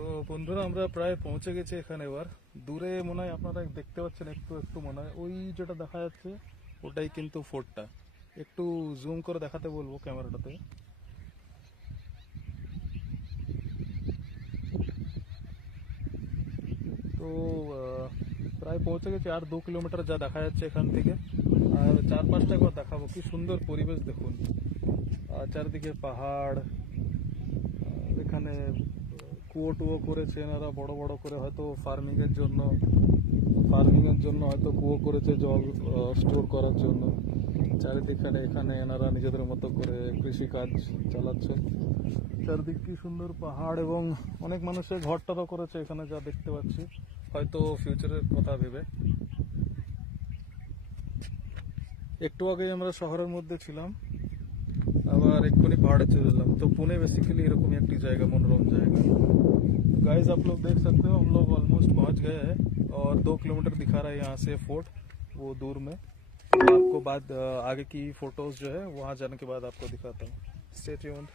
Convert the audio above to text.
তো বন্ধুরা আমরা প্রায় পৌঁছে গেছি এখানে। এবার দূরে মনে হয় আপনারা দেখতে পাচ্ছেন, একটু একটু মনে হয় ওই যেটা দেখা যাচ্ছে ওটাই কিন্তু ফোর্টটা। একটু জুম করে দেখাতে বলবো ক্যামেরাটাতে। তো প্রায় পৌঁছে গেছি, আর 2 কিলোমিটার যা দেখা যাচ্ছে এখান থেকে। আর চারপাশটা একবার দেখাবো, কি সুন্দর পরিবেশ দেখুন। চারিদিকে পাহাড়, এখানে কুয়ো টুয়ো করেছে এনারা বড় বড় করে, হয়তো ফার্মিং এর জন্য হয়তো কুয়ো করেছে জল স্টোর করার জন্য। চারিদিকে এখানে এনারা নিজেদের মতো করে কৃষি কাজ চালাচ্ছে। চারদিক কি সুন্দর পাহাড়, এবং অনেক মানুষের ঘরটারও করেছে এখানে যা দেখতে পাচ্ছি, হয়তো ফিউচারের কথা ভেবে। একটু আগে আমরা শহরের মধ্যে ছিলাম, আবার এক্ষুনি पाहाड़े चले एलाम। तो पुणे बेसिकली एरकम एक जगह, मनोरम जगह। गाइस आप लोग देख सकते हो, हम लोग ऑलमोस्ट पहुंच गए हैं और 2 किलोमीटर दिखा रहा है यहाँ से फोर्ट, वो दूर में। तो आपको बाद आगे की फोटोज जो है वहां जाने के बाद आपको दिखाता हूँ। Stay tuned.